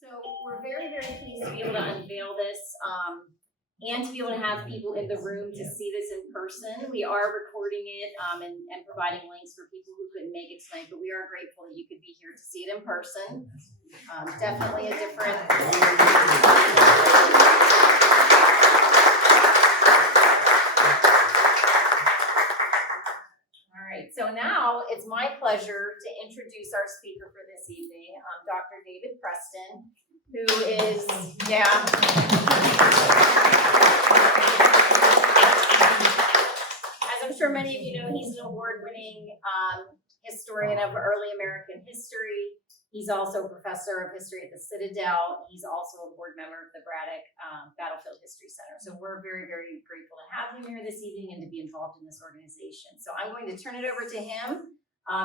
So we're very, very pleased to be able to unveil this and to be able to have people in the room to see this in person. We are recording it and providing links for people who couldn't make it tonight, but we are grateful that you could be here to see it in person. Definitely a different. All right, so now it's my pleasure to introduce our speaker for this evening, Dr. David Preston, who is, as I'm sure many of you know, he's an award-winning historian of early American history. He's also a professor of history at the Citadel. He's also a board member of the Braddock Battlefield History Center. So we're very, very grateful to have him here this evening and to be involved in this organization. So I'm going to turn it over to him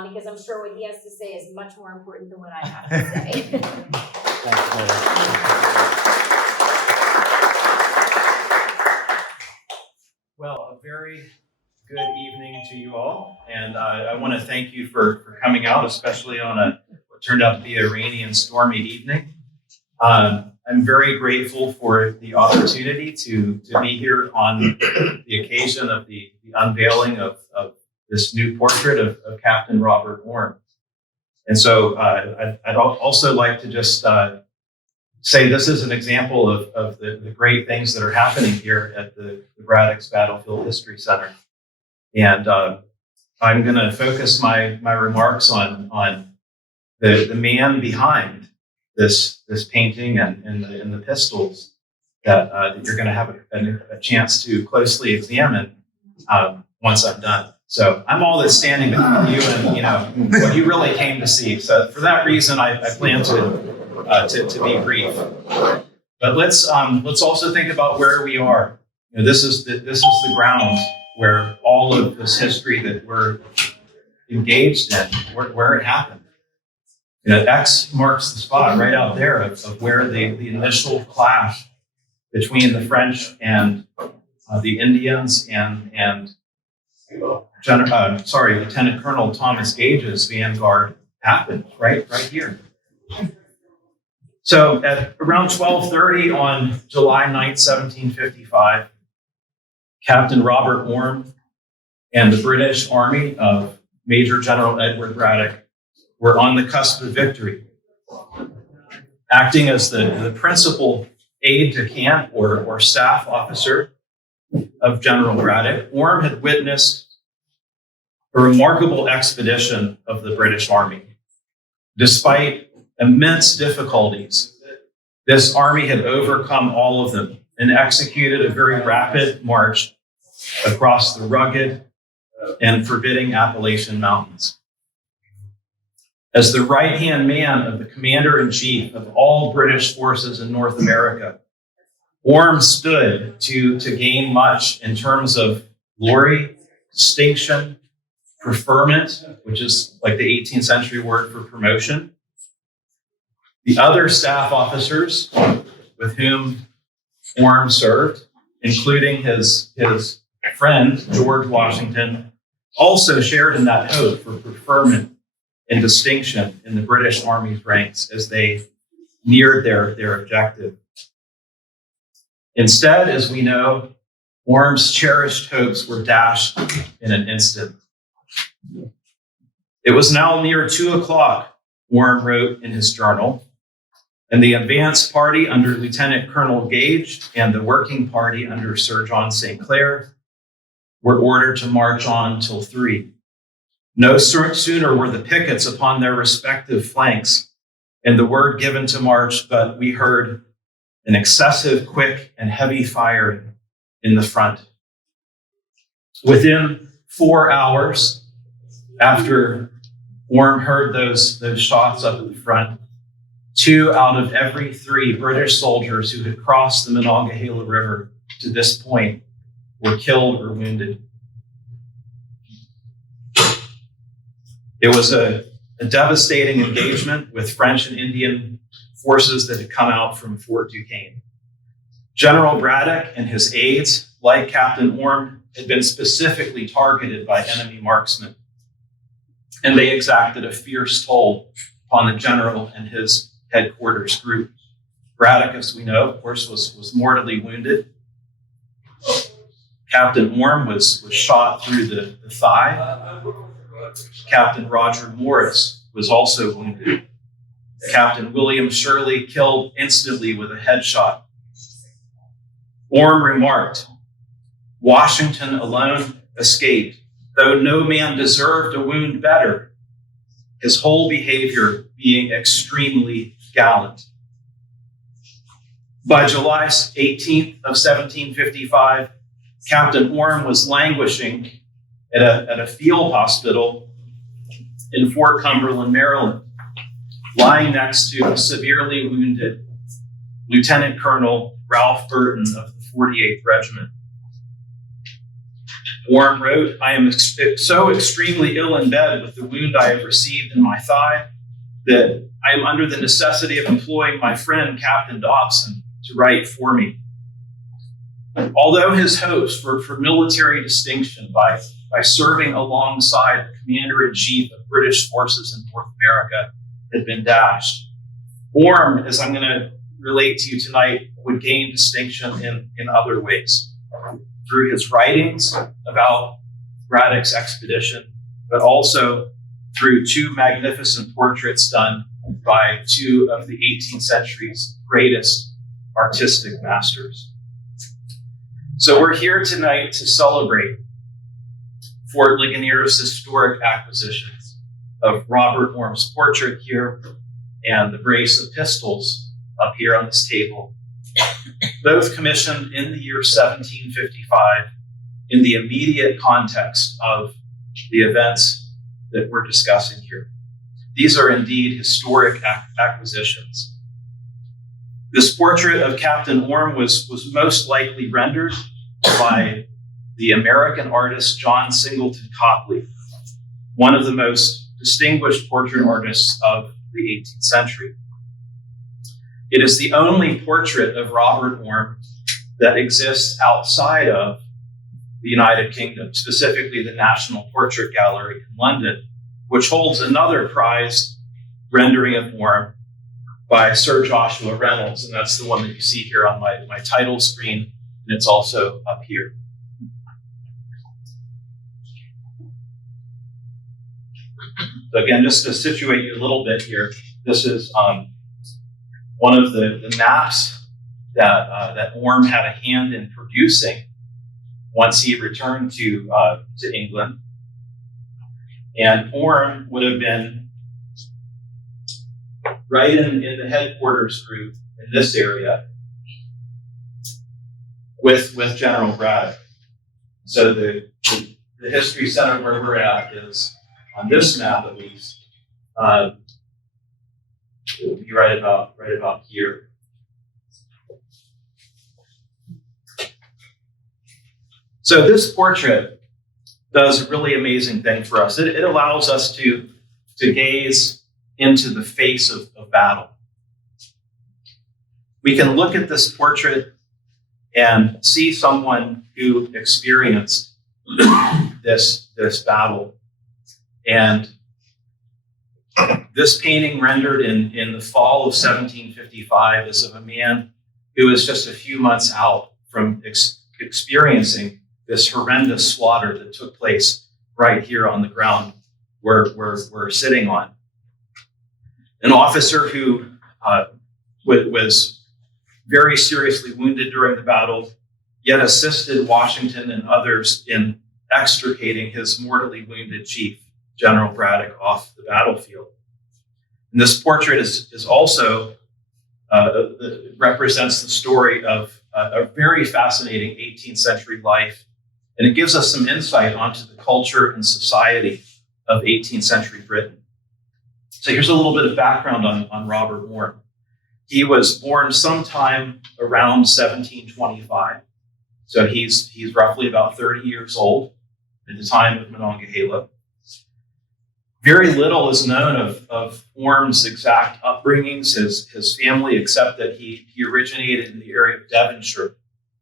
because I'm sure what he has to say is much more important than what I have to say. Well, a very good evening to you all. And I want to thank you for coming out, especially on what turned out to be a rainy and stormy evening. I'm very grateful for the opportunity to be here on the occasion of the unveiling of this new portrait of Captain Robert Orme. And so I'd also like to just say this is an example of the great things that are happening here at the Braddock's Battlefield History Center. And I'm going to focus my remarks on the man behind this painting and the pistols that you're going to have a chance to closely examine once I'm done. So I'm all that's standing between you and what you really came to see. So for that reason, I plan to be brief. But let's also think about where we are. This is the ground where all of this history that we're engaged in, where it happened. X marks the spot right out there of where the initial clash between the French and the Indians and Lieutenant Colonel Thomas Gage's vanguard happened right here. So at around 12:30 on July 9th, 1755, Captain Robert Orme and the British Army of Major General Edward Braddock were on the cusp of victory. Acting as the principal aide-de-camp or staff officer of General Braddock, Orme had witnessed a remarkable expedition of the British Army. Despite immense difficulties, this army had overcome all of them and executed a very rapid march across the rugged and forbidding Appalachian Mountains. As the right-hand man of the commander-in-chief of all British forces in North America, Orme stood to gain much in terms of glory, distinction, preferment, which is like the 18th century word for promotion. The other staff officers with whom Orme served, including his friend, George Washington, also shared in that hope for preferment and distinction in the British Army's ranks as they neared their objective. Instead, as we know, Orme's cherished hopes were dashed in an instant. It was now near 2:00, Orme wrote in his journal, and the advance party under Lieutenant Colonel Gage and the working party under Sir John St. Clair were ordered to march on till 3. No sooner were the pickets upon their respective flanks and the word given to march, but we heard an excessive, quick, and heavy firing in the front. Within 4 hours after Orme heard those shots up at the front, 2 out of every 3 British soldiers who had crossed the Monongahela River to this point were killed or wounded. It was a devastating engagement with French and Indian forces that had come out from Fort Duquesne. General Braddock and his aides, like Captain Orme, had been specifically targeted by enemy marksmen, and they exacted a fierce toll upon the general and his headquarters group. Braddock, as we know, of course, was mortally wounded. Captain Orme was shot through the thigh. Captain Roger Morris was also wounded. Captain William Shirley killed instantly with a headshot. Orme remarked, "Washington alone escaped, though no man deserved a wound better, his whole behavior being extremely gallant." By July 18th of 1755, Captain Orme was languishing at a field hospital in Fort Cumberland, Maryland, lying next to a severely wounded Lieutenant Colonel Ralph Burton of the 48th Regiment. Orme wrote, "I am so extremely ill in bed with the wound I have received in my thigh that I am under the necessity of employing my friend Captain Dobson to write for me." Although his hopes for military distinction by serving alongside the Commander-in-Chief of British forces in North America had been dashed, Orme, as I'm going to relate to you tonight, would gain distinction in other ways. Through his writings about Braddock's expedition, but also through two magnificent portraits done by two of the 18th century's greatest artistic masters. So we're here tonight to celebrate Fort Ligonier's historic acquisitions of Robert Orme's portrait here and the brace of pistols up here on this table, both commissioned in the year 1755 in the immediate context of the events that we're discussing here. These are indeed historic acquisitions. This portrait of Captain Orme was most likely rendered by the American artist John Singleton Copley, one of the most distinguished portrait artists of the 18th century. It is the only portrait of Robert Orme that exists outside of the United Kingdom, specifically the National Portrait Gallery in London, which holds another prized rendering of Orme by Sir Joshua Reynolds, and that's the one that you see here on my title screen, and it's also up here. So again, just to situate you a little bit here, this is one of the maps that Orme had a hand in producing once he returned to England. And Orme would have been right in the headquarters group in this area with General Braddock. So the history center where we're at is, on this map at least, it will be right about here. So this portrait does a really amazing thing for us. It allows us to gaze into the face of battle. We can look at this portrait and see someone who experienced this battle. And this painting, rendered in the fall of 1755, is of a man who is just a few months out from experiencing this horrendous slaughter that took place right here on the ground we're sitting on. An officer who was very seriously wounded during the battle, yet assisted Washington and others in extricating his mortally wounded chief, General Braddock, off the battlefield. And this portrait is also represents the story of a very fascinating 18th century life, and it gives us some insight onto the culture and society of 18th century Britain. So here's a little bit of background on Robert Orme. He was born sometime around 1725. So he's roughly about 30 years old at the time of Monongahela. Very little is known of Orme's exact upbringings, his family, except that he originated in the area of Devonshire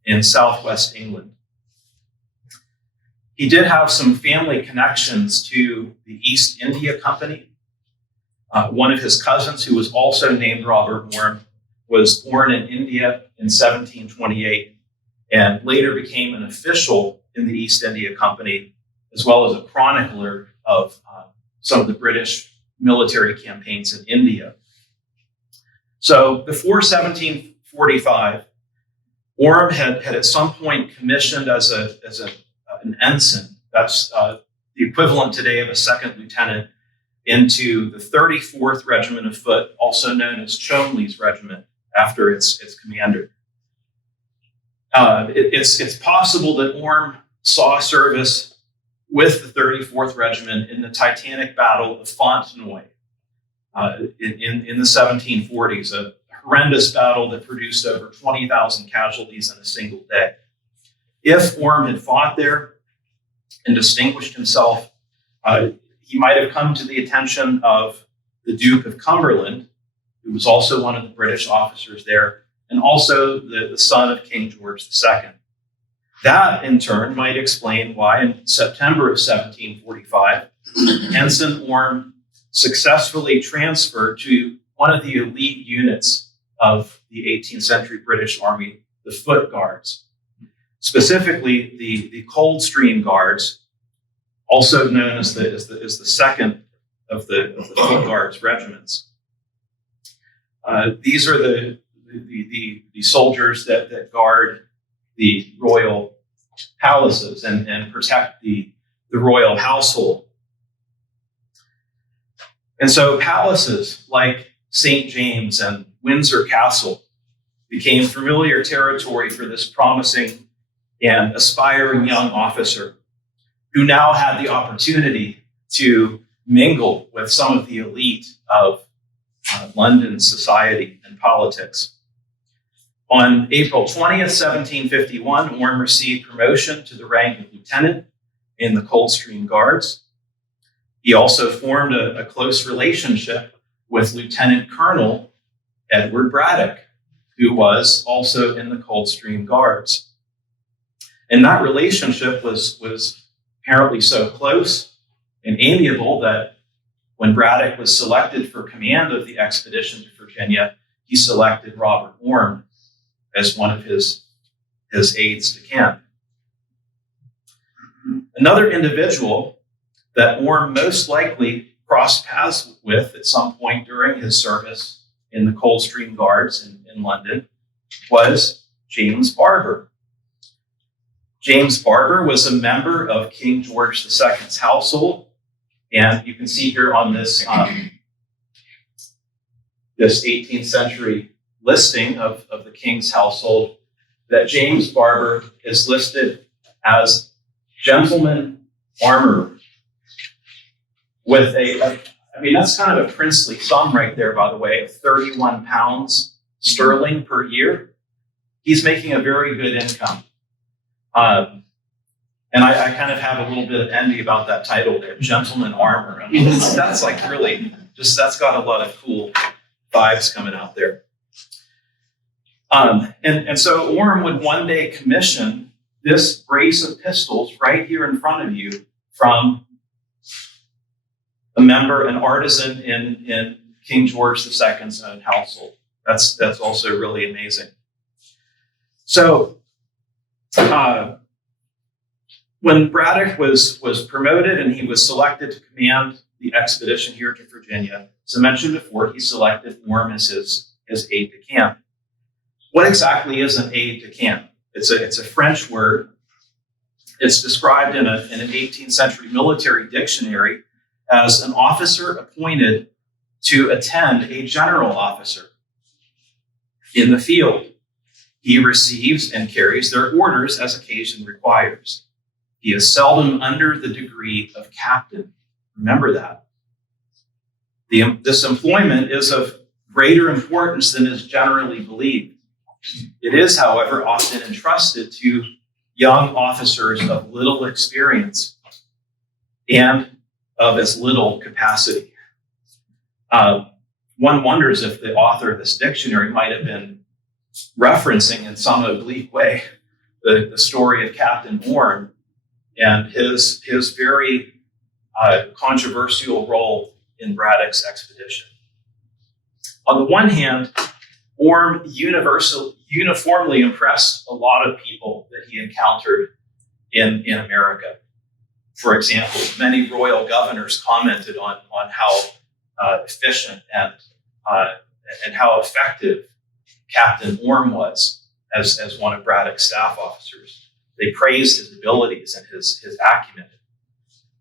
in southwest England. He did have some family connections to the East India Company. One of his cousins, who was also named Robert Orme, was born in India in 1728 and later became an official in the East India Company, as well as a chronicler of some of the British military campaigns in India. So before 1745, Orme had at some point commissioned as an ensign, that's the equivalent today of a second lieutenant, into the 34th Regiment of Foot, also known as Cholmondeley's Regiment, after its commander. It's possible that Orme saw service with the 34th Regiment in the Titanic Battle of Fontenoy in the 1740s, a horrendous battle that produced over 20,000 casualties in a single day. If Orme had fought there and distinguished himself, he might have come to the attention of the Duke of Cumberland, who was also one of the British officers there, and also the son of King George II. That, in turn, might explain why in September of 1745, Ensign Orme successfully transferred to one of the elite units of the 18th century British Army, the Foot Guards, specifically the Coldstream Guards, also known as the second of the Foot Guards regiments. These are the soldiers that guard the royal palaces and protect the royal household. And so palaces like St. James and Windsor Castle became familiar territory for this promising and aspiring young officer who now had the opportunity to mingle with some of the elite of London society and politics. On April 20th, 1751, Orme received promotion to the rank of lieutenant in the Coldstream Guards. He also formed a close relationship with Lieutenant Colonel Edward Braddock, who was also in the Coldstream Guards. And that relationship was apparently so close and amiable that when Braddock was selected for command of the expedition to Virginia, he selected Robert Orme as one of his aides de camp. Another individual that Orme most likely crossed paths with at some point during his service in the Coldstream Guards in London was James Barber. James Barber was a member of King George II's household, and you can see here on this 18th century listing of the king's household that James Barber is listed as gentleman armorer with that's kind of a princely sum right there, by the way, of 31 pounds sterling per year. He's making a very good income. And I kind of have a little bit of envy about that title there, gentleman armorer. I mean, that's like really that's got a lot of cool vibes coming out there. And so Orme would one day commission this brace of pistols right here in front of you from an artisan in King George II's own household. That's also really amazing. So when Braddock was promoted and he was selected to command the expedition here to Virginia, as I mentioned before, he selected Orme as his aide de camp. What exactly is an aide de camp? It's a French word. It's described in an 18th century military dictionary as an officer appointed to attend a general officer in the field. He receives and carries their orders as occasion requires. He is seldom under the degree of captain. Remember that. This employment is of greater importance than is generally believed. It is, however, often entrusted to young officers of little experience and of as little capacity. One wonders if the author of this dictionary might have been referencing in some oblique way the story of Captain Orme and his very controversial role in Braddock's expedition. On the one hand, Orme uniformly impressed a lot of people that he encountered in America. For example, many royal governors commented on how efficient and how effective Captain Orme was as one of Braddock's staff officers. They praised his abilities and his acumen.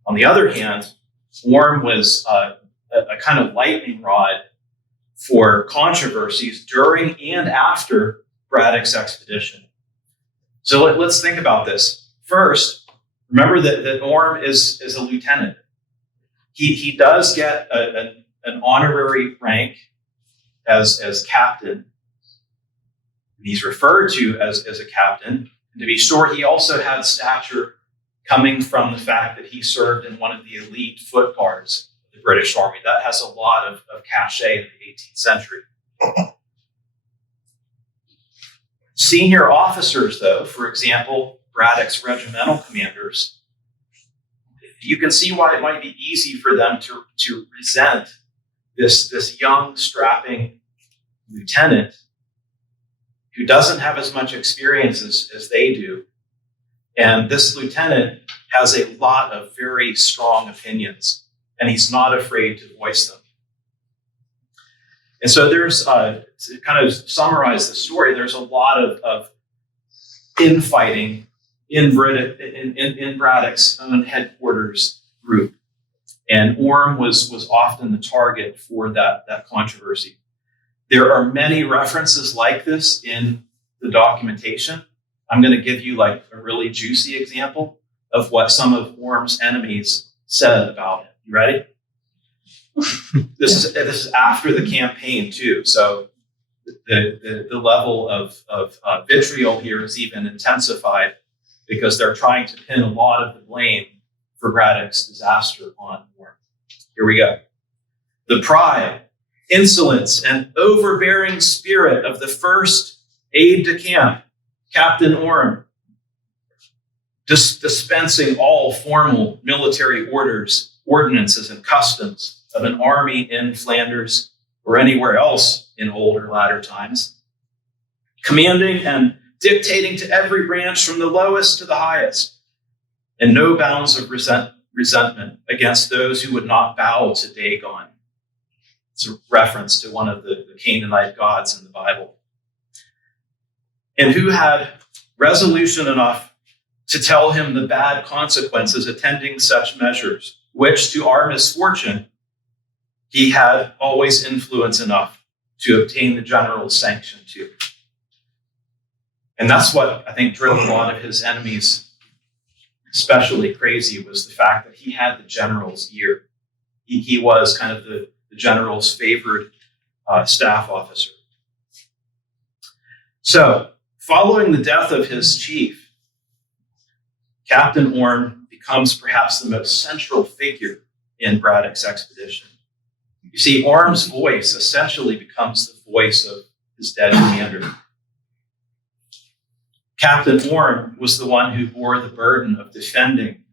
On the other hand, Orme was a kind of lightning rod for controversies during and after Braddock's expedition. So let's think about this. First, remember that Orme is a lieutenant. He does get an honorary rank as captain. He's referred to as a captain. And to be sure, he also had stature coming from the fact that he served in one of the elite foot guards of the British Army. That has a lot of cachet in the 18th century. Senior officers, though, for example, Braddock's regimental commanders, you can see why it might be easy for them to resent this young, strapping lieutenant who doesn't have as much experience as they do. And this lieutenant has a lot of very strong opinions, and he's not afraid to voice them. And so there's, to kind of summarize the story, there's a lot of infighting in Braddock's own headquarters group. And Orme was often the target for that controversy. There are many references like this in the documentation. I'm going to give you like a really juicy example of what some of Orme's enemies said about him. You ready? This is after the campaign too. So the level of vitriol here is even intensified because they're trying to pin a lot of the blame for Braddock's disaster on Orme. Here we go. The pride, insolence, and overbearing spirit of the first aide-de-camp, Captain Orme, dispensing all formal military orders, ordinances, and customs of an army in Flanders or anywhere else in old or latter times, commanding and dictating to every branch from the lowest to the highest, and no bounds of resentment against those who would not bow to Dagon. It's a reference to one of the Canaanite gods in the Bible. And who had resolution enough to tell him the bad consequences attending such measures, which, to our misfortune, he had always influence enough to obtain the general's sanction to. And that's what I think drove a lot of his enemies especially crazy, was the fact that he had the general's ear. He was kind of the general's favored staff officer. So, following the death of his chief, Captain Orme becomes perhaps the most central figure in Braddock's expedition. You see, Orme's voice essentially becomes the voice of his dead commander. Captain Orme was the one who bore the burden of defending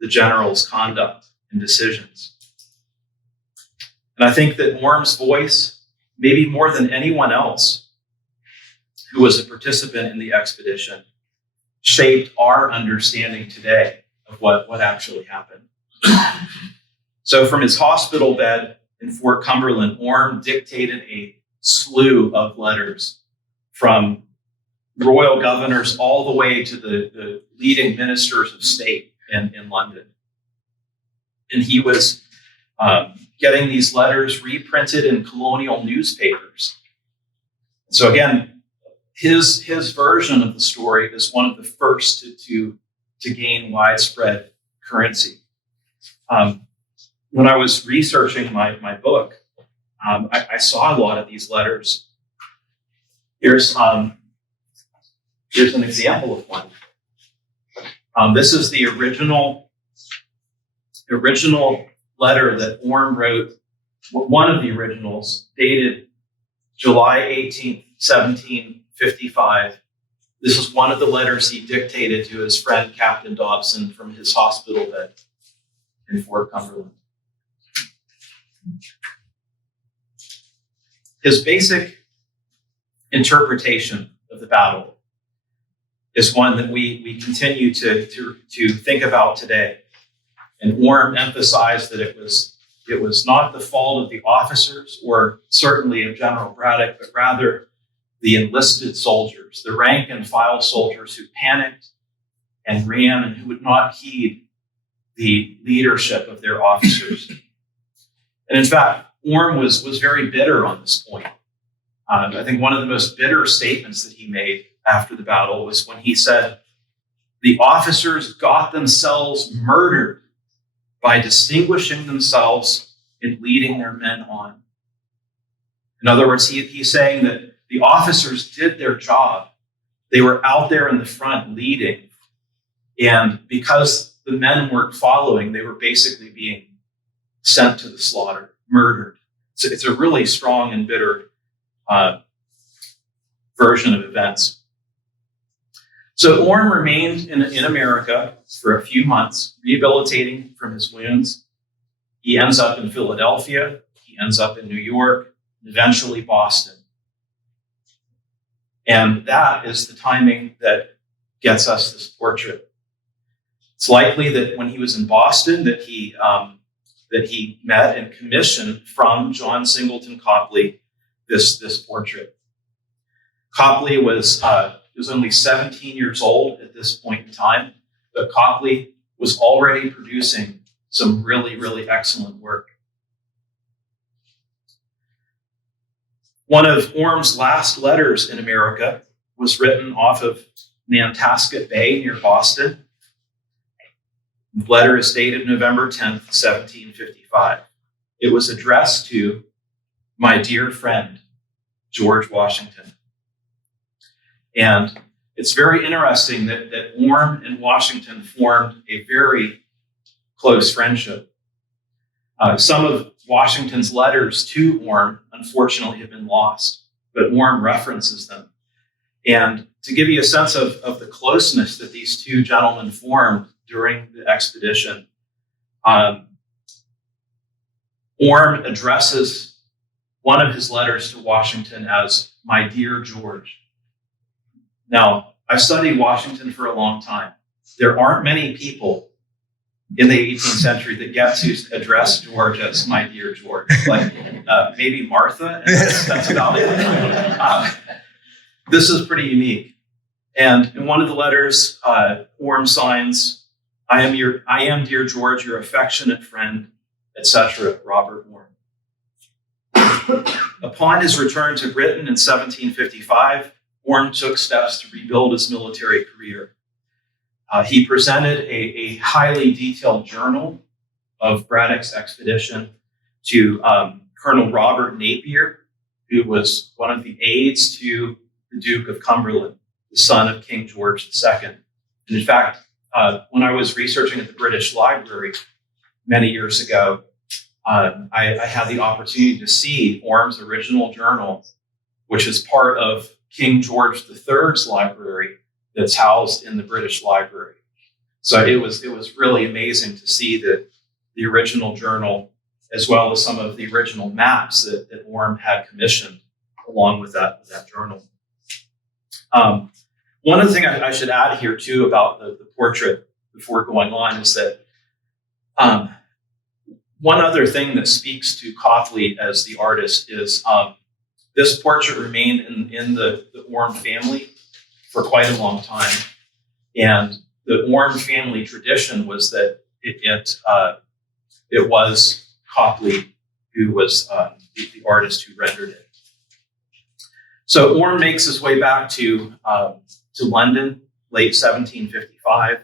the general's conduct and decisions. And I think that Orme's voice, maybe more than anyone else who was a participant in the expedition, shaped our understanding today of what actually happened. So from his hospital bed in Fort Cumberland, Orme dictated a slew of letters from royal governors all the way to the leading ministers of state in London. And he was getting these letters reprinted in colonial newspapers. So again, his version of the story is one of the first to gain widespread currency. When I was researching my book, I saw a lot of these letters. Here's an example of one. This is the original letter that Orme wrote, one of the originals, dated July 18th, 1755. This is one of the letters he dictated to his friend Captain Dobson from his hospital bed in Fort Cumberland. His basic interpretation of the battle is one that we continue to think about today. And Orme emphasized that it was not the fault of the officers or certainly of General Braddock, but rather the enlisted soldiers, the rank and file soldiers who panicked and ran and who would not heed the leadership of their officers. And in fact, Orme was very bitter on this point. I think one of the most bitter statements that he made after the battle was when he said, "The officers got themselves murdered by distinguishing themselves in leading their men on." In other words, he's saying that the officers did their job. They were out there in the front leading. And because the men weren't following, they were basically being sent to the slaughter, murdered. So it's a really strong and bitter version of events. So Orme remained in America for a few months, rehabilitating from his wounds. He ends up in Philadelphia. He ends up in New York, and eventually Boston. And that is the timing that gets us this portrait. It's likely that when he was in Boston that he met and commissioned from John Singleton Copley this portrait. Copley was only 17 years old at this point in time, but Copley was already producing some really, really excellent work. One of Orme's last letters in America was written off of Nantasket Bay near Boston. The letter is dated November 10th, 1755. It was addressed to "My dear friend, George Washington." And it's very interesting that Orme and Washington formed a very close friendship. Some of Washington's letters to Orme, unfortunately, have been lost, but Orme references them. And to give you a sense of the closeness that these two gentlemen formed during the expedition, Orme addresses one of his letters to Washington as "My dear George." Now, I've studied Washington for a long time. There aren't many people in the 18th century that get to address George as "My dear George." Like maybe Martha, and that's about it. This is pretty unique. And in one of the letters, Orme signs, I am, dear George, your affectionate friend, etc., Robert Orme." Upon his return to Britain in 1755, Orme took steps to rebuild his military career. He presented a highly detailed journal of Braddock's expedition to Colonel Robert Napier, who was one of the aides to the Duke of Cumberland, the son of King George II. And in fact, when I was researching at the British Library many years ago, I had the opportunity to see Orme's original journal, which is part of King George III's library that's housed in the British Library. So it was really amazing to see the original journal, as well as some of the original maps that Orme had commissioned along with that journal. One other thing I should add here too about the portrait before going on is that one other thing that speaks to Copley as the artist is this portrait remained in the Orme family for quite a long time. And the Orme family tradition was that it was Copley who was the artist who rendered it. So Orme makes his way back to London, late 1755.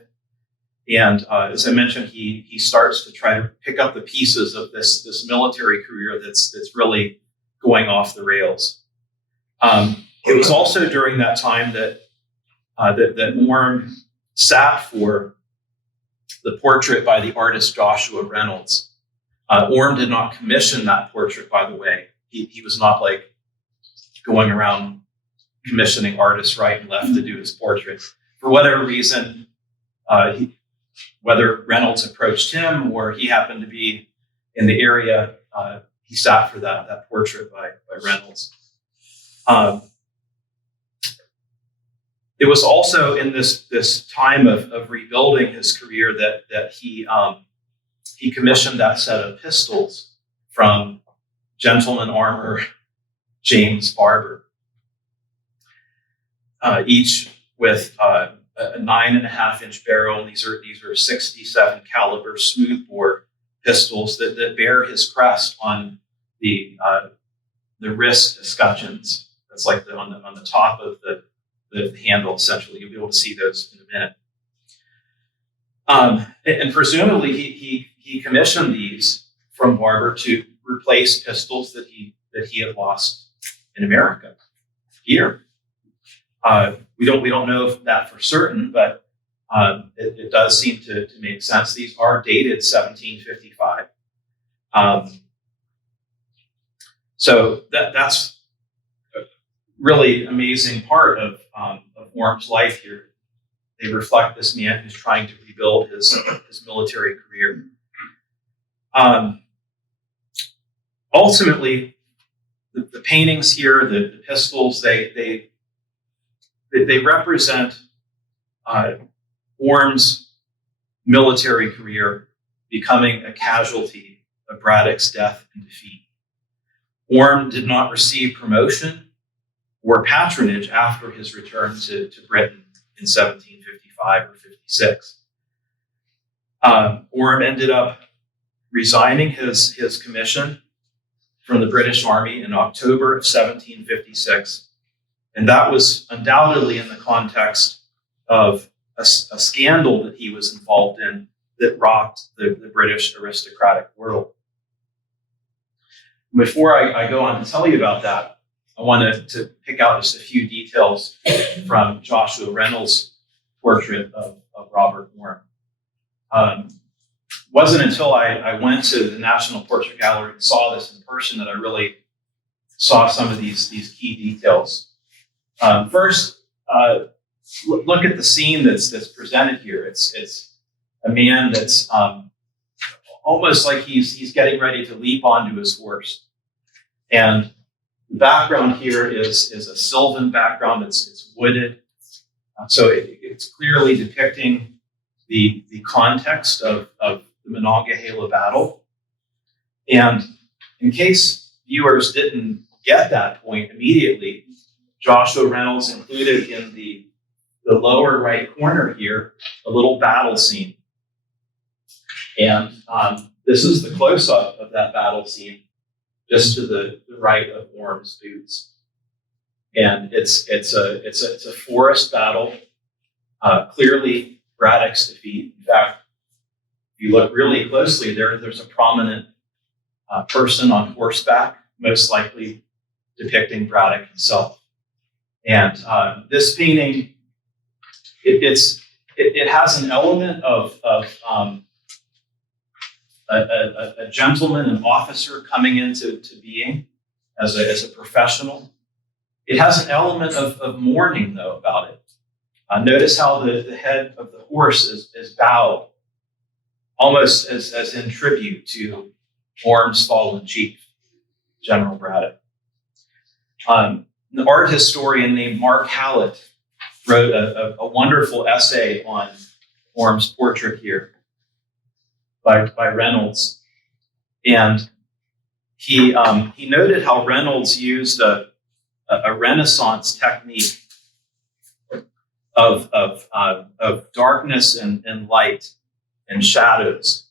And as I mentioned, he starts to try to pick up the pieces of this military career that's really going off the rails. It was also during that time that Orme sat for the portrait by the artist Joshua Reynolds. Orme did not commission that portrait, by the way. He was not like going around commissioning artists right and left to do his portrait. For whatever reason, whether Reynolds approached him or he happened to be in the area, he sat for that portrait by Reynolds. It was also in this time of rebuilding his career that he commissioned that set of pistols from gentleman armorer James Barber, each with a 9.5-inch barrel. And these are 67 caliber smoothbore pistols that bear his crest on the wrist escutcheons. That's like on the top of the handle. Essentially, you'll be able to see those in a minute. And presumably, he commissioned these from Barber to replace pistols that he had lost in America here. We don't know that for certain, but it does seem to make sense. These are dated 1755. So that's a really amazing part of Orme's life here. They reflect this man who's trying to rebuild his military career. Ultimately, the paintings here, the pistols, they represent Orme's military career becoming a casualty of Braddock's death and defeat. Orme did not receive promotion or patronage after his return to Britain in 1755 or 56. Orme ended up resigning his commission from the British Army in October of 1756. And that was undoubtedly in the context of a scandal that he was involved in that rocked the British aristocratic world. Before I go on to tell you about that, I wanted to pick out just a few details from Joshua Reynolds' portrait of Robert Orme. Wasn't until I went to the National Portrait Gallery and saw this in person that I really saw some of these key details. First, look at the scene that's presented here. It's a man that's almost like he's getting ready to leap onto his horse. And the background here is a sylvan background. It's wooded. So it's clearly depicting the context of the Monongahela battle. And in case viewers didn't get that point immediately, Joshua Reynolds included in the lower right corner here a little battle scene. And this is the close-up of that battle scene, just to the right of Orme's boots. And it's a forest battle. Clearly Braddock's defeat. In fact, if you look really closely, there's a prominent person on horseback, most likely depicting Braddock himself. And this painting, it has an element of a gentleman, an officer coming into being as a professional. It has an element of mourning, though, about it. Notice how the head of the horse is bowed, almost as in tribute to Orme's fallen chief, General Braddock. An art historian named Mark Hallett wrote a wonderful essay on Orme's portrait here by Reynolds. And he noted how Reynolds used a Renaissance technique of darkness and light and shadows.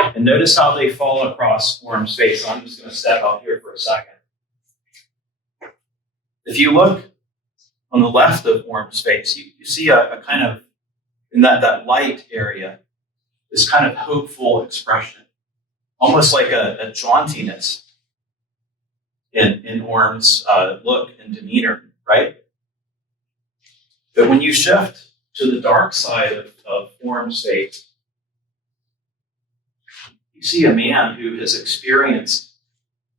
And notice how they fall across Orme's face. I'm just going to step out here for a second. If you look on the left of Orme's face, you see a kind of, in that light area, this kind of hopeful expression, almost like a jauntiness in Orme's look and demeanor, right? But when you shift to the dark side of Orme's face, you see a man who has experienced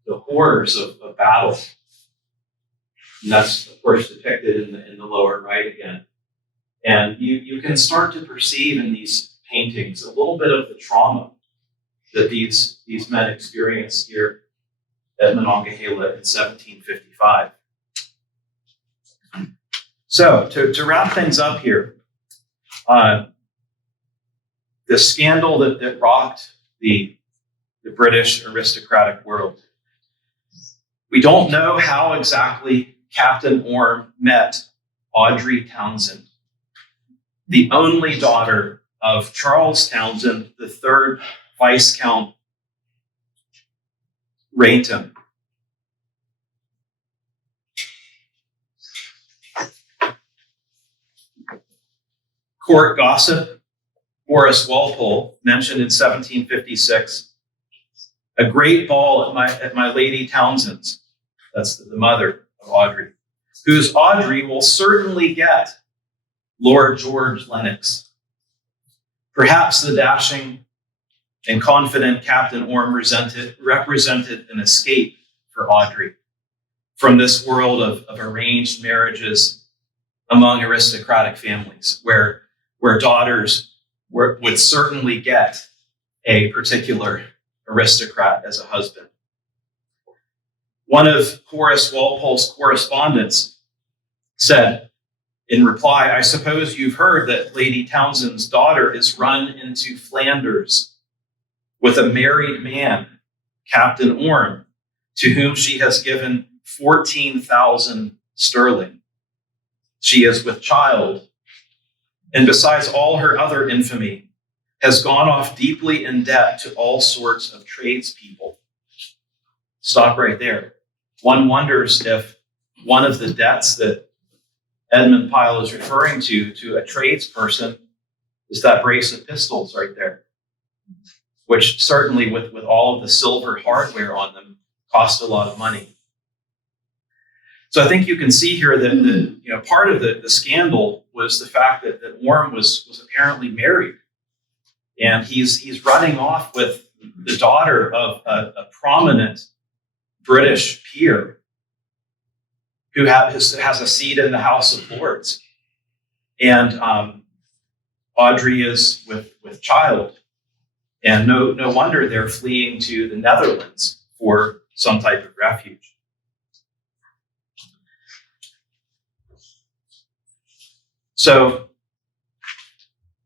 the horrors of battle. And that's, of course, depicted in the lower right again. And you can start to perceive in these paintings a little bit of the trauma that these men experienced here at Monongahela in 1755. So to wrap things up here, the scandal that rocked the British aristocratic world. We don't know how exactly Captain Orme met Audrey Townsend, the only daughter of Charles Townsend, the third Viscount Rainton. Court gossip, Horace Walpole mentioned in 1756, a great ball at my Lady Townsend's, that's the mother of Audrey, whose Audrey will certainly get Lord George Lennox. Perhaps the dashing and confident Captain Orme represented an escape for Audrey from this world of arranged marriages among aristocratic families, where daughters would certainly get a particular aristocrat as a husband. One of Horace Walpole's correspondents said in reply, "I suppose you've heard that Lady Townsend's daughter is run into Flanders with a married man, Captain Orme, to whom she has given 14,000 sterling. She is with child, and besides all her other infamy, has gone off deeply in debt to all sorts of tradespeople." Stop right there. One wonders if one of the debts that Edmund Pyle is referring to a tradesperson, is that brace of pistols right there, which certainly with all of the silver hardware on them cost a lot of money. So I think you can see here that part of the scandal was the fact that Orme was apparently married, and he's running off with the daughter of a prominent British peer who has a seat in the House of Lords, and Audrey is with child, and no wonder they're fleeing to the Netherlands for some type of refuge. So,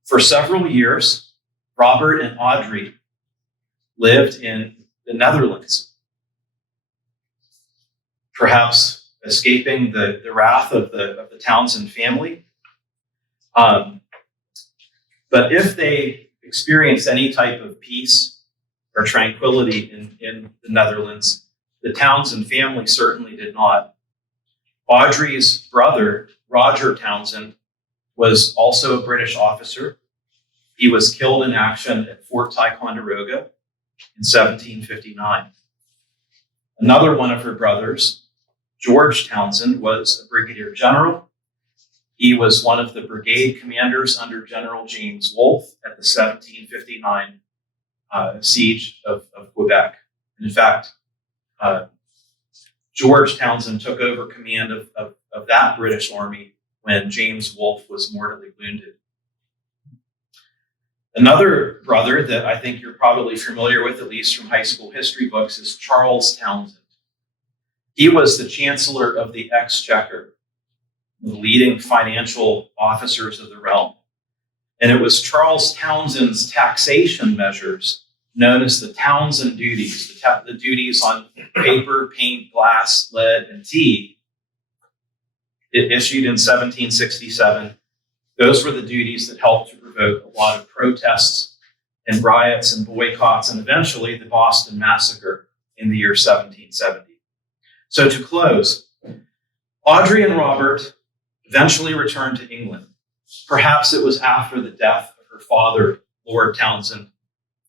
for several years, Robert and Audrey lived in the Netherlands, perhaps escaping the wrath of the Townsend family. But if they experienced any type of peace or tranquility in the Netherlands, the Townsend family certainly did not. Audrey's brother, Roger Townsend, was also a British officer. He was killed in action at Fort Ticonderoga in 1759. Another one of her brothers, George Townsend, was a brigadier general. He was one of the brigade commanders under General James Wolfe at the 1759 siege of Quebec. In fact, George Townsend took over command of that British army when James Wolfe was mortally wounded. Another brother that I think you're probably familiar with, at least from high school history books, is Charles Townsend. He was the Chancellor of the Exchequer, the leading financial officers of the realm. And it was Charles Townsend's taxation measures, known as the Townsend duties, the duties on paper, paint, glass, lead, and tea, it issued in 1767. Those were the duties that helped to provoke a lot of protests and riots and boycotts, and eventually the Boston Massacre in the year 1770. So to close, Audrey and Robert eventually returned to England. Perhaps it was after the death of her father, Lord Townsend,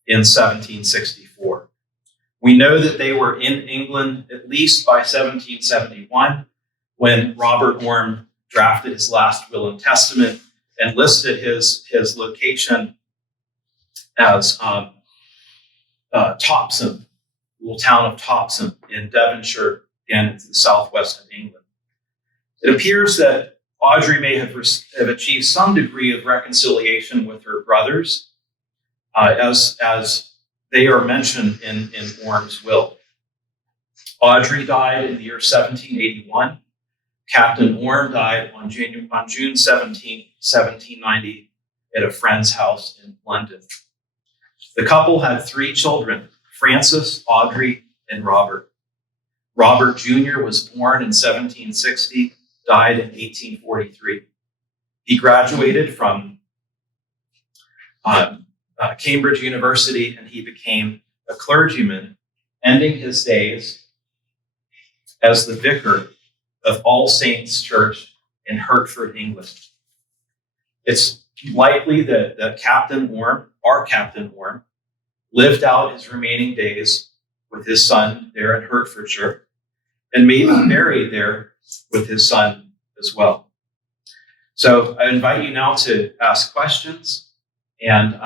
in 1764. We know that they were in England at least by 1771, when Robert Orme drafted his last will and testament and listed his location as Topsham, little town of Topsham in Devonshire, again, to the southwest of England. It appears that Audrey may have achieved some degree of reconciliation with her brothers, as they are mentioned in Orme's will. Audrey died in the year 1781. Captain Orme died on June 17, 1790, at a friend's house in London. The couple had 3 children, Francis, Audrey, and Robert. Robert Jr. was born in 1760, died in 1843. He graduated from Cambridge University, and he became a clergyman, ending his days as the vicar of All Saints Church in Hertford, England. It's likely that Captain Orme, our Captain Orme, lived out his remaining days with his son there in Hertfordshire, and may be buried there with his son as well. So I invite you now to ask questions, and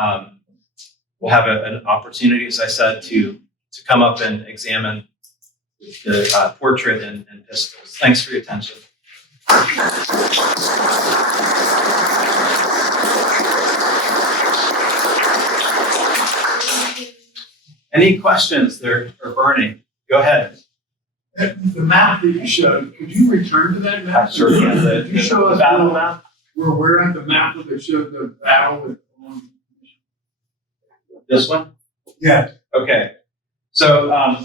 we'll have an opportunity, as I said, to come up and examine the portrait and pistols. Thanks for your attention. Any questions that are burning? Go ahead. The map that you showed, could you return to that map? Sure can. Could you show The us battle map? where we're at the map that showed the battle? This one? Yeah. Okay. So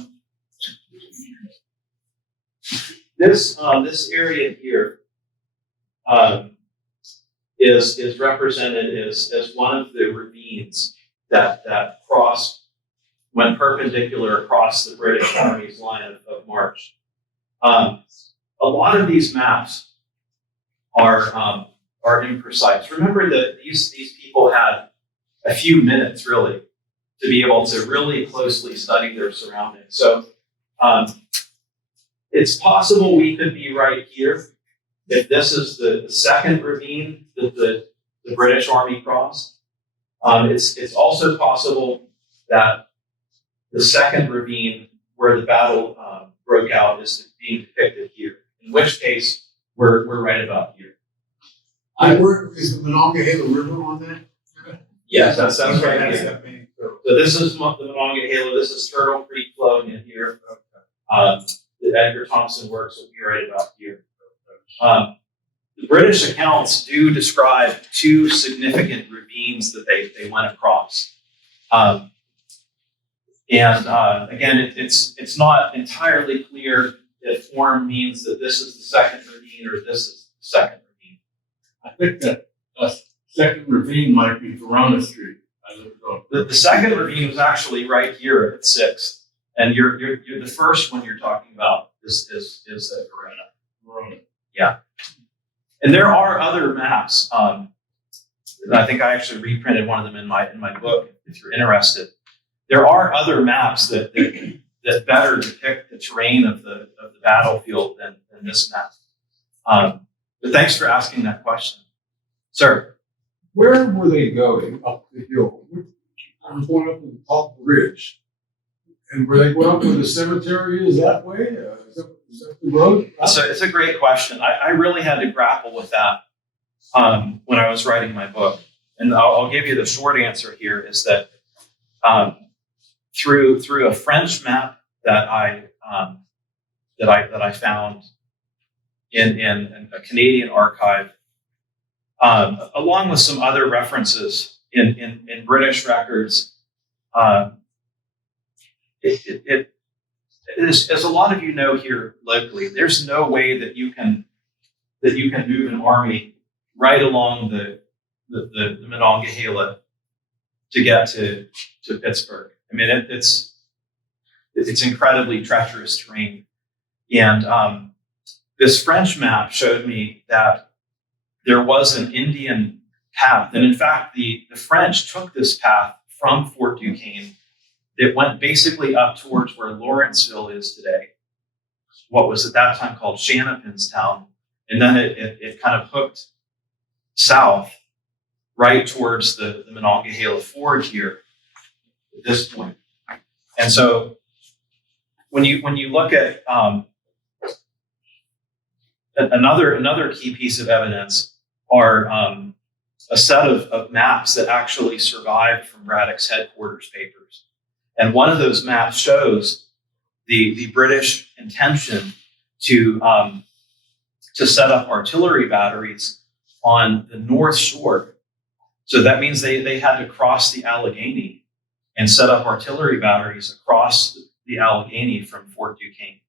this area here is represented as one of the ravines that crossed, went perpendicular across the British Army's line of march. A lot of these maps are imprecise. Remember that these people had a few minutes really to be able to really closely study their surroundings. So it's possible we could be right here if this is the second ravine that the British Army crossed. It's also possible that the second ravine where the battle broke out is being depicted here, in which case we're right about here. Is the Monongahela River on that? Yes, that's right That's here. that main road. So this is the Monongahela, this is Turtle Creek flowing in here. The Edgar Thompson works will be right about here. The British accounts do describe 2 significant ravines that they went across. Again, it's not entirely clear if Orme means that this is the second ravine or this is the second ravine. I think that second ravine might be Verona Street. The second ravine was actually right here at 6th, and you're the first one you're talking about is Verona. Verona. Yeah, and there are other maps. I think I actually reprinted one of them in my book. If you're interested, there are other maps that better depict the terrain of the battlefield than this map. But thanks for asking that question, sir. Where were they going up the hill? I was going up to the top of the ridge. And were they going up where the cemetery is that way? Is that the road? It's a great question. I really had to grapple with that when I was writing my book. And I'll give you the short answer here is that through a French map that I found in a Canadian archive, along with some other references in British records, it is, as a lot of you know here locally, there's no way that you can move an army right along the Monongahela to get to Pittsburgh. I mean, it's incredibly treacherous terrain, and this French map showed me that there was an Indian path, and in fact, the French took this path from Fort Duquesne. It went basically up towards where Lawrenceville is today, what was at that time called Shanapinstown, and then it kind of hooked south right towards the Monongahela Ford here at this point. And so when you look at another key piece of evidence are a set of maps that actually survived from Braddock's headquarters papers. And one of those maps shows the British intention to to set up artillery batteries on the north shore. So that means they had to cross the Allegheny and set up artillery batteries across the Allegheny from Fort Duquesne.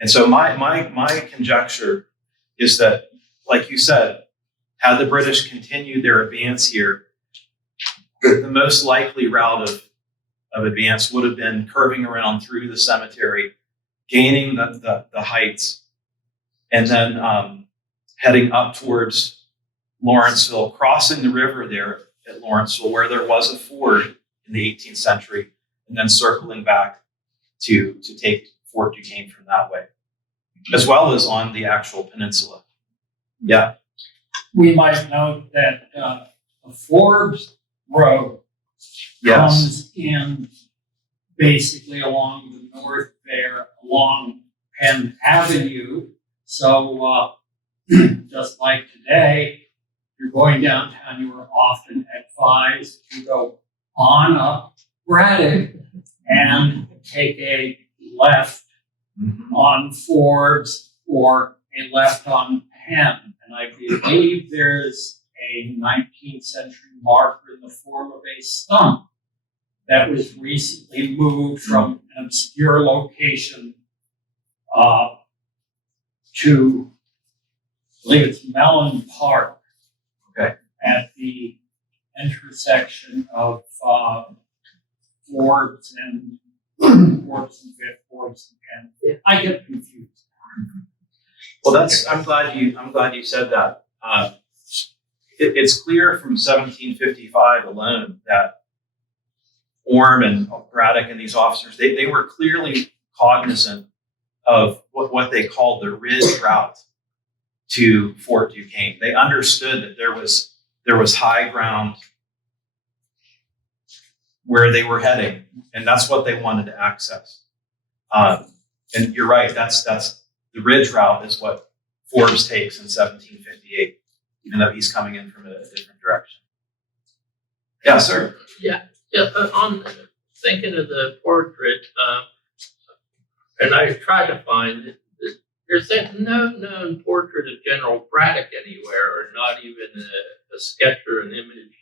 And so my conjecture is that, like you said, had the British continued their advance here, the most likely route of advance would have been curving around through the cemetery, gaining the heights, and then heading up towards Lawrenceville, crossing the river there at Lawrenceville, where there was a ford in the 18th century, and then circling back to take Fort Duquesne from that way, as well as on the actual peninsula. Yeah. We might note that the Forbes Road Yes. comes in basically along the north there, along Penn Avenue. So just like today, you're going downtown, you are often advised to go on up Braddock and take a left on Forbes or a left on Penn. And I believe there's a 19th century marker in the form of a stump that was recently moved from an obscure location to, I believe it's Mellon Park. Okay. At the intersection of Forbes and Fifth, Forbes and Penn. I get confused. Well, I'm glad you said that. It's clear from 1755 alone that Orme and Braddock and these officers, they were clearly cognizant of what they called the ridge route to Fort Duquesne. They understood that there was high ground where they were heading, and that's what they wanted to access. And you're right, that's the ridge route is what Forbes takes in 1758, even though he's coming in from a different direction. Yeah, sir. Yeah, on thinking of the portrait, and I tried to find it, there's no known portrait of General Braddock anywhere, or not even a sketch or an image.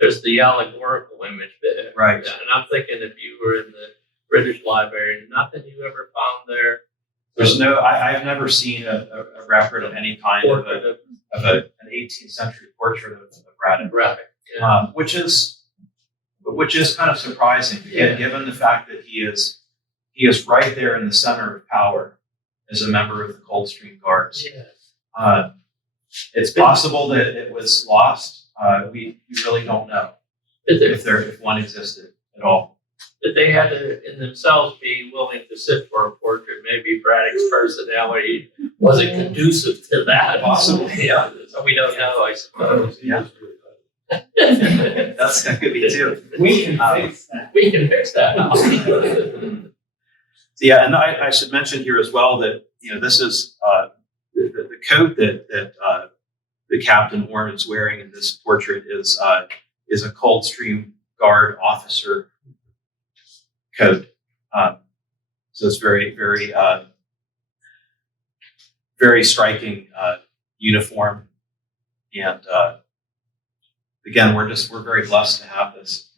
There's the allegorical image there. Right. And I'm thinking if you were in the British Library, nothing you ever found there. There's no, I've never seen a record of any kind of an 18th century portrait of Braddock. Braddock. Yeah. Which is kind of surprising, Yeah. given the fact that he is right there in the center of power as a member of the Coldstream Guards. Yeah. It's possible that it was lost. We really don't know if one existed at all. That they had to, in themselves, be willing to sit for a portrait. Maybe Braddock's personality wasn't conducive to that. Possibly. Yeah. So we don't know, I suppose. Yeah. That could be too. We can fix that. We can fix that. Yeah, and I should mention here as well that this is the coat that the Captain Orme is wearing in this portrait is a Coldstream Guard officer coat. So it's very, very, very striking uniform, and again, we're very blessed to have this.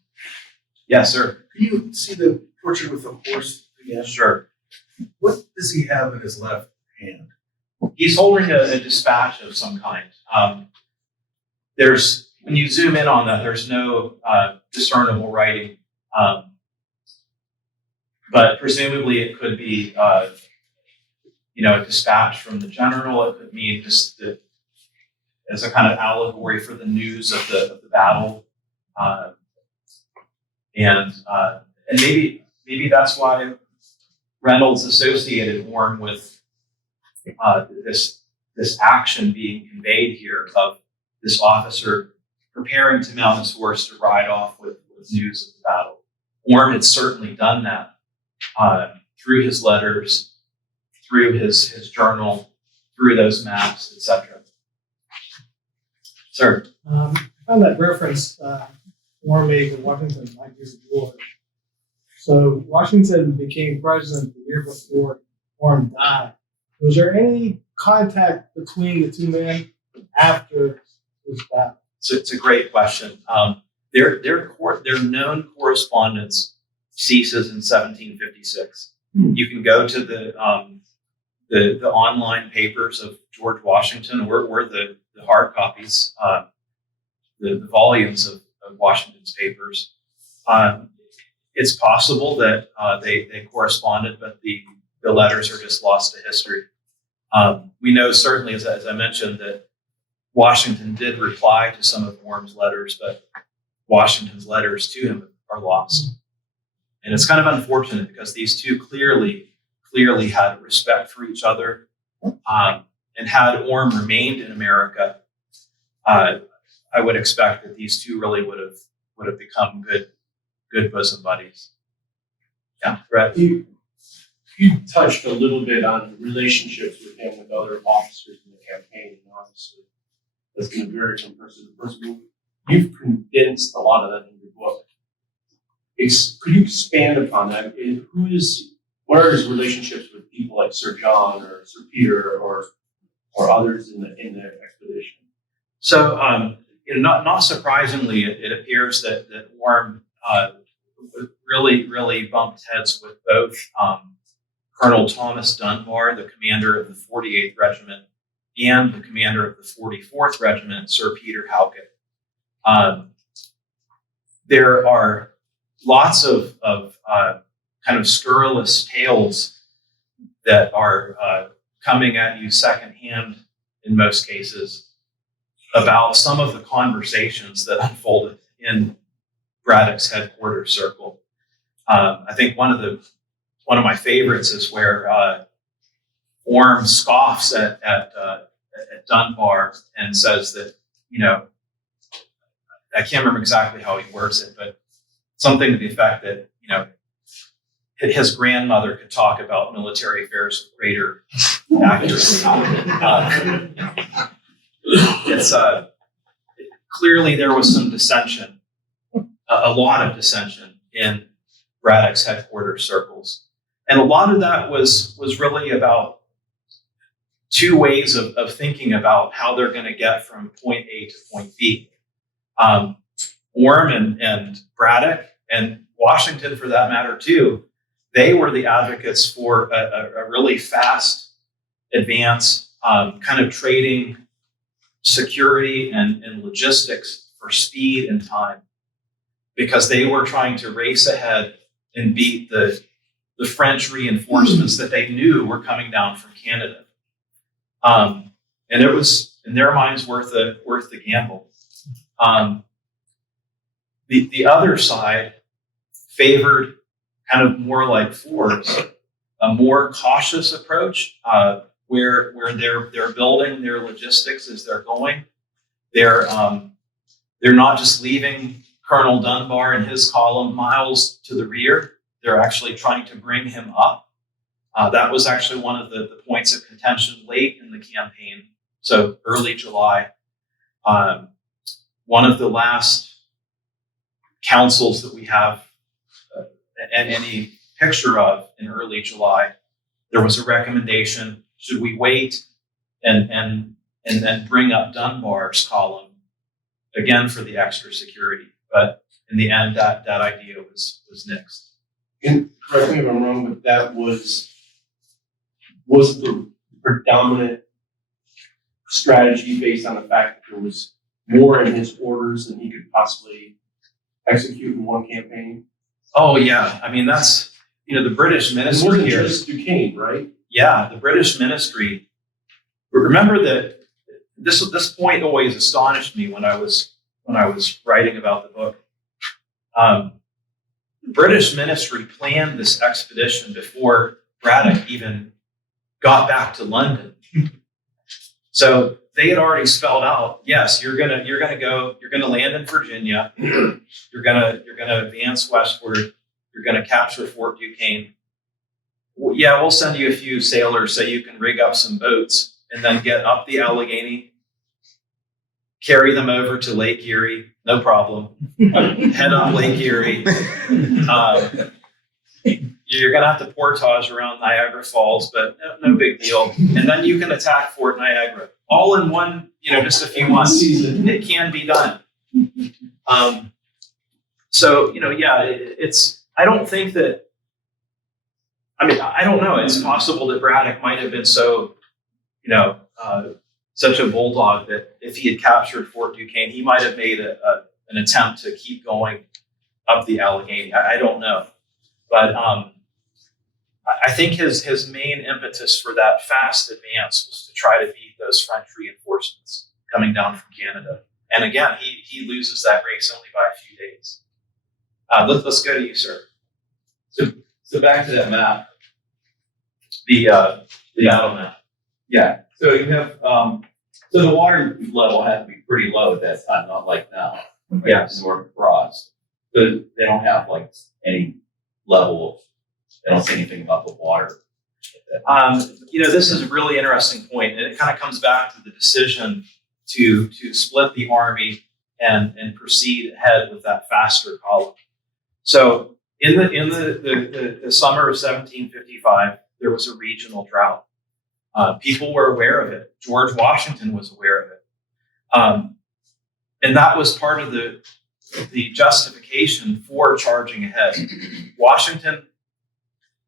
Yes, sir. Can you see the portrait with the horse again? Sure. What does he have in his left hand? He's holding a dispatch of some kind. When you zoom in on that, there's no discernible writing, but presumably it could be, a dispatch from the general. It could mean just as a kind of allegory for the news of the battle, and maybe that's why Reynolds associated Orme with this action being conveyed here of this officer preparing to mount his horse to ride off with news of the battle. Orme had certainly done that through his letters, through his journal, through those maps, etc. Sir. I found that reference Orme to Washington, my dear George. So Washington became president the year before Orme died. Was there any contact between the two men after this battle? So it's a great question. Their known correspondence ceases in 1756. You can go to the online papers of George Washington, or the hard copies, the volumes of Washington's papers. It's possible that they corresponded, but the letters are just lost to history. We know certainly, as I mentioned, that Washington did reply to some of Orme's letters, but Washington's letters to him are lost. And it's kind of unfortunate because these two clearly had respect for each other. And had Orme remained in America, I would expect that these two really would have become good bosom buddies. Yeah, Brett. You touched a little bit on relationships with him with other officers in the campaign, and obviously that's been very impressive. You've condensed a lot of that in your book. Could you expand upon that? What are his relationships with people like Sir John or Sir Peter or others in the expedition? So, not surprisingly, it appears that Orme really bumped heads with both Colonel Thomas Dunbar, the commander of the 48th Regiment, and the commander of the 44th Regiment, Sir Peter Halkett. There are lots of kind of scurrilous tales that are coming at you secondhand in most cases about some of the conversations that unfolded in Braddock's headquarters circle. I think one of my favorites is where Orme scoffs at Dunbar and says that, I can't remember exactly how he words it, but something to the effect that, his grandmother could talk about military affairs with greater accuracy. Clearly there was some dissension, a lot of dissension in Braddock's headquarters circles. And a lot of that was really about two ways of thinking about how they're going to get from point A to point B. Orme and Braddock, and Washington for that matter too, they were the advocates for a really fast advance, kind of trading security and logistics for speed and time, because they were trying to race ahead and beat the French reinforcements that they knew were coming down from Canada. And it was, in their minds, worth the gamble. The other side favored kind of more like Ford's, a more cautious approach, where they're building their logistics as they're going. They're not just leaving Colonel Dunbar and his column miles to the rear. They're actually trying to bring him up. That was actually one of the points of contention late in the campaign, so early July. One of the last councils that we have and any picture of in early July, there was a recommendation: should we wait and then bring up Dunbar's column again for the extra security? But in the end, that idea was nixed. And correct me if I'm wrong, but that was the predominant strategy based on the fact that there was more in his orders than he could possibly execute in one campaign. Oh yeah, I mean that's the British ministry it wasn't here. Just Duquesne, right? Yeah, the British ministry. Remember that this point always astonished me when I was writing about the book. The British ministry planned this expedition before Braddock even got back to London. So they had already spelled out, yes, you're gonna land in Virginia, you're gonna advance westward, you're gonna capture Fort Duquesne. Well, yeah, we'll send you a few sailors so you can rig up some boats and then get up the Allegheny, carry them over to Lake Erie, no problem. Head up Lake Erie. you're going to have to portage around Niagara Falls, but no big deal. And then you can attack Fort Niagara all in one, just a few months. It can be done. So, I don't think that, I don't know. It's possible that Braddock might have been so, such a bulldog that if he had captured Fort Duquesne, he might have made an attempt to keep going up the Allegheny. I don't know. But I think his main impetus for that fast advance was to try to beat those French reinforcements coming down from Canada. And again, he loses that race only by a few days. Let's go to you, sir. So back to that map, The battle map. yeah. So you have, so the water level had to be pretty low at that time, not like now. Yeah. North Cross. So they don't have like any level of, they don't say anything about the water. This is a really interesting point, and it kind of comes back to the decision to split the army and proceed ahead with that faster column. So in the summer of 1755, there was a regional drought. People were aware of it. George Washington was aware of it. And that was part of the justification for charging ahead. Washington,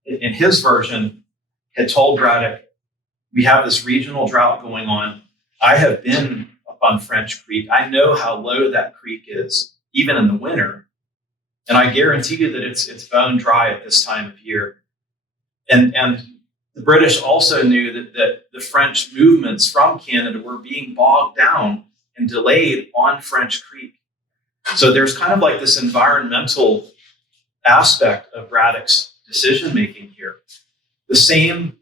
in his version, had told Braddock, we have this regional drought going on. I have been up on French Creek. I know how low that creek is, even in the winter. And I guarantee you that it's bone dry at this time of year. And the British also knew that the French movements from Canada were being bogged down and delayed on French Creek. So there's kind of like this environmental aspect of Braddock's decision-making here. The same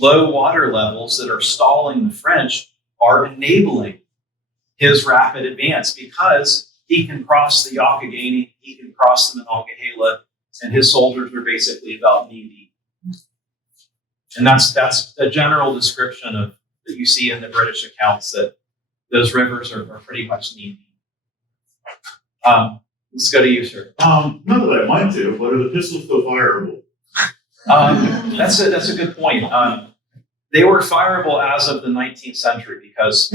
low water levels that are stalling the French are enabling his rapid advance because he can cross the Youghiogheny, he can cross the Monongahela, and his soldiers are basically about knee deep. And that's a general description of that you see in the British accounts, that those rivers are pretty much knee deep. Let's go to you, sir. Not that I mind to, but are the pistols still fireable? That's a good point. They were fireable as of the 19th century because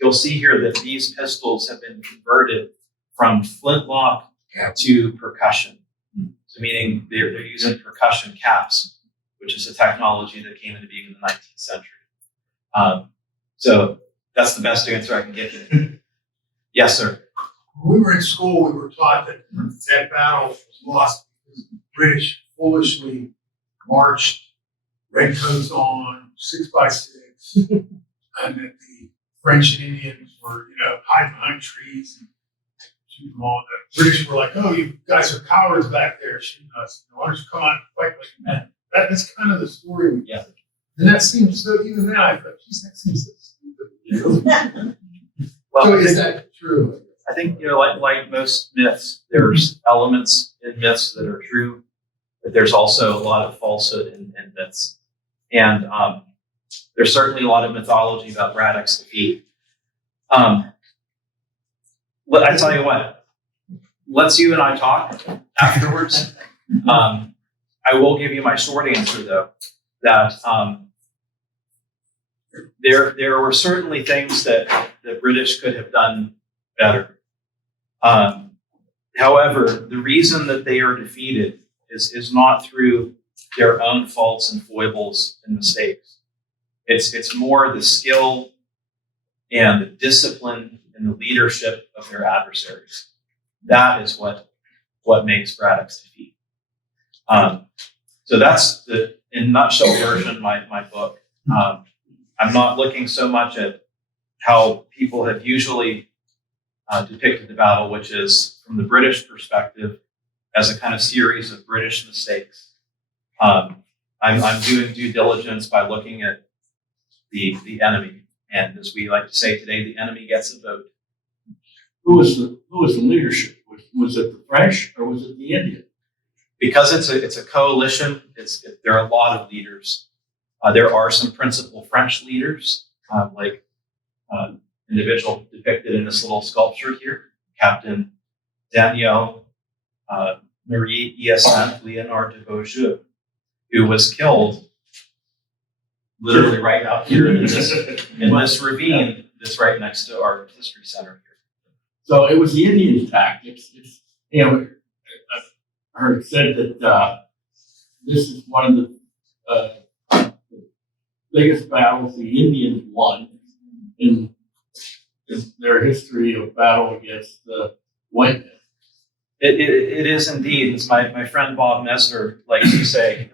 you'll see here that these pistols have been converted from flintlock to percussion. So meaning they're using percussion caps, which is a technology that came into being in the 19th century. So that's the best answer I can give you. Yes, sir. When we were in school, we were taught that that battle was lost because the British foolishly marched, red coats on, 6x6, and that the French and Indians were, hiding behind trees and shooting them all. The British were like, "Oh, you guys are cowards back there shooting us. Why don't you come out and fight like men?" That's kind of the story. Yeah. And that seems so. Even now, I thought, "Geez, that seems so stupid." Well, So is that true? I think, like most myths, there's elements in myths that are true, but there's also a lot of falsehood in myths. And there's certainly a lot of mythology about Braddock's defeat. I tell you what, let's you and I talk afterwards. I will give you my short answer, though, that there were certainly things that the British could have done better. However, the reason that they are defeated is not through their own faults and foibles and mistakes. It's more the skill and the discipline and the leadership of their adversaries. That is what makes Braddock's defeat. So that's the, in a nutshell version, my book. I'm not looking so much at how people have usually depicted the battle, which is from the British perspective as a kind of series of British mistakes. I'm doing due diligence by looking at the enemy, and as we like to say today, the enemy gets a vote. Who was the leadership? Was it the French or was it the Indian? Because it's a coalition. There are a lot of leaders. There are some principal French leaders, like individual depicted in this little sculpture here, Captain Daniel Marie Hyacinthe Leonard de Beaujeu. who was killed literally right out here in this ravine that's right next to our history center here. So it was the Indian tactics. It's, you know, I heard it said that this is one of the biggest battles the Indians won in their history of battle against the white men. It is indeed, as my friend Bob Mesner likes to say,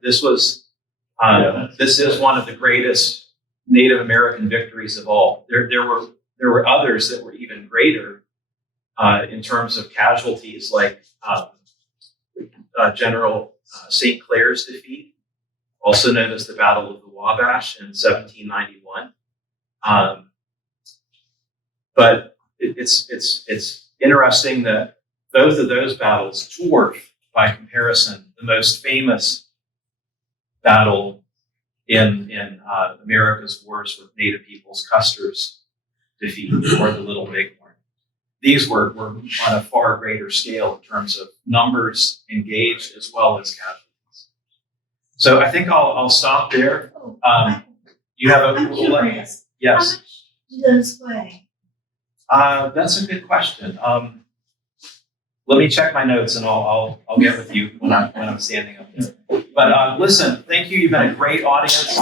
this is one of the greatest Native American victories of all. There were others that were even greater in terms of casualties, like General St. Clair's defeat, also known as the Battle of the Wabash in 1791. But it's interesting that both of those battles dwarf, by comparison, the most famous battle in America's wars with Native peoples, Custer's defeat, or the Little Bighorn. These were on a far greater scale in terms of numbers engaged as well as casualties. So I think I'll stop there. You have a I'm curious. yes. How much do those weigh? That's a good question. Let me check my notes and I'll get with you when I'm standing up there. But listen, thank you. You've been a great audience.